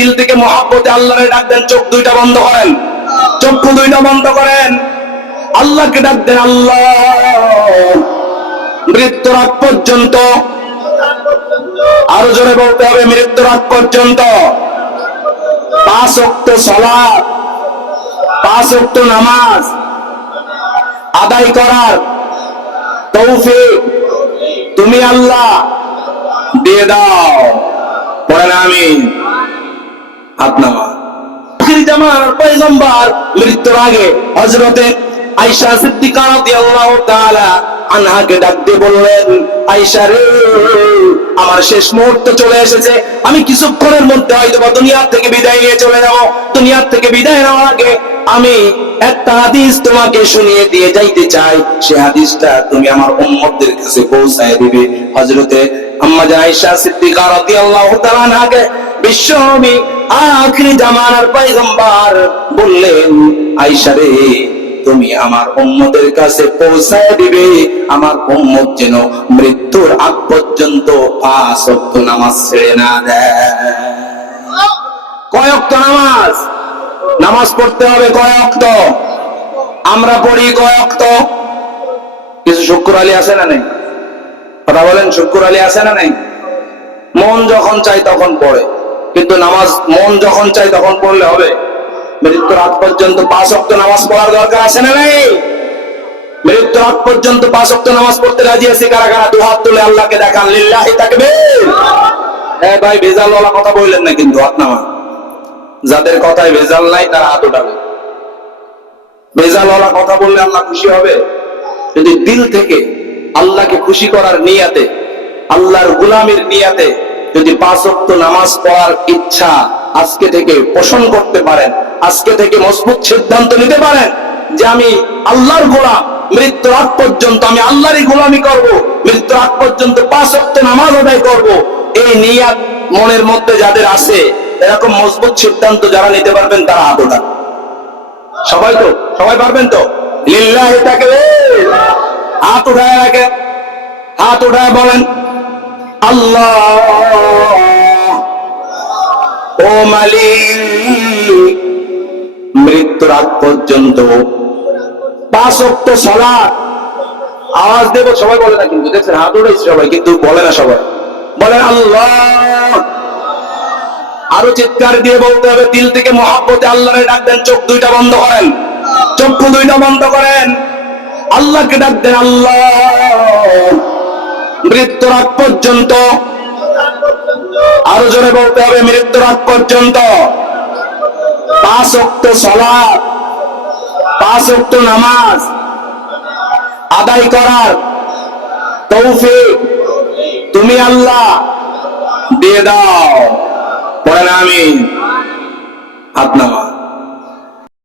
দিল থেকে মহব্বতে আল্লাহরে ডাক দেন। চোখ দুইটা বন্ধ করেন, চক্ষু দুইটা বন্ধ করেন, আল্লাহকে ডাক দেন। আল্লাহ, মৃত্যুর আগ পর্যন্ত, আরো জোরে বলতে হবে, মৃত্যুর আগ পর্যন্ত 5 ওয়াক্ত সালাত, 5 ওয়াক্ত নামাজ আদায় করার তৌফিক তুমি আল্লাহ দিয়ে দাও। পড়েন আমিন। হাত নামা। আখির জামানার পয়গম্বর মৃত্যুর আগে হযরতে আয়েশা সিদ্দিকা রাদিয়াল্লাহু তাআলা আনহাকে ডাক দিয়ে বললেন, আয়েশা রে, আমার শেষ মুহূর্ত চলে এসেছে, আমি কিছুক্ষণের মধ্যে হয়তো দুনিয়া থেকে বিদায় নিয়ে চলে যাব। দুনিয়া থেকে বিদায় নেওয়ার আগে আমি একটা হাদিস তোমাকে শুনিয়ে দিয়ে যাইতে চাই, সে হাদিসটা তুমি আমার উম্মতদের কাছে পৌঁছায় দিবে। হযরতে আম্মা আয়েশা সিদ্দিকা রাদিয়াল্লাহু তাআলা আনহাকে বিশ্বনবী আখিরি জামানার পয়গম্বর বললেন, আয়েশা রে, তুমি আমার উম্মতের কাছে পৌঁছায় দিবে, আমার উম্মত যেন মৃত্যুর আগ পর্যন্ত 5 ওয়াক্ত নামাজ ছেড়ে না দেয়। কয় ওয়াক্ত নামাজ? নামাজ পড়তে হবে কয় ওয়াক্ত? আমরা পড়ি কয় ওয়াক্ত? কিছু শুক্র আলী আছে না নেই? কথা বলেন, শুক্র আলী আছে না নেই? মন যখন চাই তখন পড়ে, কিন্তু নামাজ মন যখন চাই তখন পড়লে হবে? মৃত্যুর আগ পর্যন্ত 5 ওয়াক্ত নামাজ পড়ার দরকার আছে না নেই? মৃত্যুর আগ পর্যন্ত 5 ওয়াক্ত নামাজ পড়তে রাজি আছে কারা কারা? দুহাত তুলে আল্লাহকে দেখান। লিল্লাহি তাকবীর। হ্যাঁ ভাই, ভেজাল ওয়ালা কথা বললেন না কিন্তু, হাত নামান। যাদের কথায় ভেজাল নাই তারা হাত উঠাবে। ভেজাল ওয়ালা কথা বললে আল্লাহ খুশি হবে? যদি দিল থেকে আল্লাহকে খুশি করার নিয়াতে, আল্লাহর গোলামির নিয়াতে যদি 5 ওয়াক্ত নামাজ পড়ার ইচ্ছা আজকে থেকে পোষণ করতে পারেন, আজকে থেকে মজবুত সিদ্ধান্ত নিতে পারেন যে আমি আল্লাহর গোলাম, মৃত্যুর আগ পর্যন্ত আমি আল্লাহরই গোলামি করব, মৃত্যুর আগ পর্যন্ত 5 ওয়াক্ত নামাজ আদায় করব, এই নিয়াত মনের মধ্যে যাদের আছে, এরকম মজবুত সিদ্ধান্ত যারা নিতে পারবেন তারা হাত ওঠান। সবাই তো, সবাই পারবেন তো? লিল্লাহি তাকবীর। হাত উঠায় রাখে, হাত উঠায় বলেন, আল্লাহ ও মালিক, মৃত্যুর আগ পর্যন্ত 5 ওয়াক্ত সালাত। আওয়াজ দেব, সবাই বলে না কিন্তু, দেখছেন হাত উঠাইছে সবাই কিন্তু বলে না সবাই। বলেন আল্লাহ। আরো চিৎকার দিয়ে বলতে হবে, দিল থেকে মহব্বতে আল্লাহরে ডাক দেন। চোখ দুইটা বন্ধ করেন, চক্ষু দুইটা বন্ধ করেন, আল্লাহকে ডাক দেন। আল্লাহ, মৃত্যুর আগ পর্যন্ত, আরো জোরে বলতে হবে, মৃত্যুর আগ পর্যন্ত 5 ওয়াক্ত সালাত, 5 ওয়াক্ত নামাজ আদায় করার তৌফিক তুমি আল্লাহ দিয়ে দাও। পড়েন আমিন। হাত নামা।